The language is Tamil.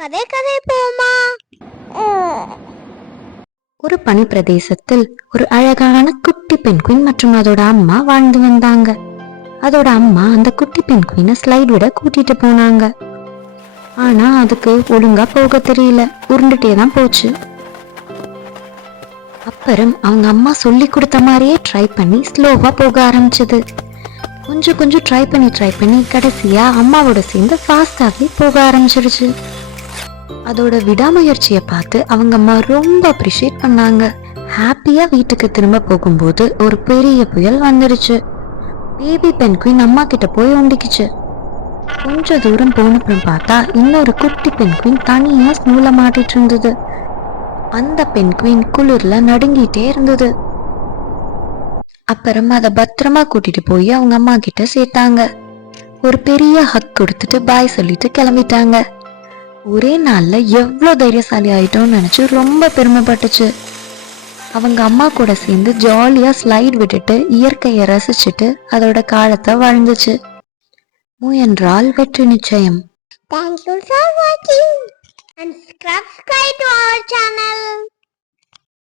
கதை கதை போமா. ஒரு பனி பிரதேசத்தில் ஒரு அழகான குட்டி பெண்குயின் மற்றும் அதோட அம்மா வாழ்ந்து வந்தாங்க. அதோட அம்மா அந்த குட்டி பெண்குயினை ஸ்லைட் விட கூட்டிட்டு போனாங்க. ஆனா அதுக்கு ஒழுங்கா போக தெரியல, உருண்டுட்டே தான் போச்சு. அப்புறம் அவங்க அம்மா சொல்லி கொடுத்த மாதிரியே ட்ரை பண்ணி ஸ்லோவா போக ஆரம்பிச்சது. கொஞ்சம் கொஞ்சம் ட்ரை பண்ணி கடைசியா அம்மாவோட சேர்ந்து ஃபாஸ்டாகவே போக ஆரம்பிச்சிருச்சு. அதோட விடாமுயற்சியை பார்த்து அவங்க அம்மா ரொம்ப அப்ரிஷியேட் பண்ணாங்க. ஹாப்பியா வீட்டுக்கு திரும்ப போகும்போது ஒரு பெரிய புயல் வந்துடுச்சு. பேபி பெண்குயின் அம்மா கிட்ட போய் ஒண்டிக்குச்சு. கொஞ்ச தூரம் போனப்புறம் பார்த்தா இன்னொரு குட்டி பெண்குயின் தனியா ஸ்னூல மாட்டிட்டு இருந்தது. அந்த பெண்குயின் குளிர்ல நடுங்கிட்டே இருந்தது. அப்புறம் அதை பத்திரமா கூட்டிட்டு போய் அவங்க அம்மா கிட்ட சேர்த்தாங்க. ஒரு பெரிய ஹக் கொடுத்துட்டு பாய் சொல்லிட்டு கிளம்பிட்டாங்க. ஒரே நாள்ல எவ்வளோ தைரியசாலி ஆயிட்டோம்னு நினைச்சு ரொம்ப பெருமைப்பட்டுச்சு. அவங்க அம்மா கூட சேர்ந்து ஜாலியா ஸ்லைட் விட்டுட்டு இயற்கையை ரசிச்சுட்டு அதோட காலத்தை வாழ்ந்துச்சு. முயன்றால் வெற்றி நிச்சயம். Thank you for watching and subscribe to our channel.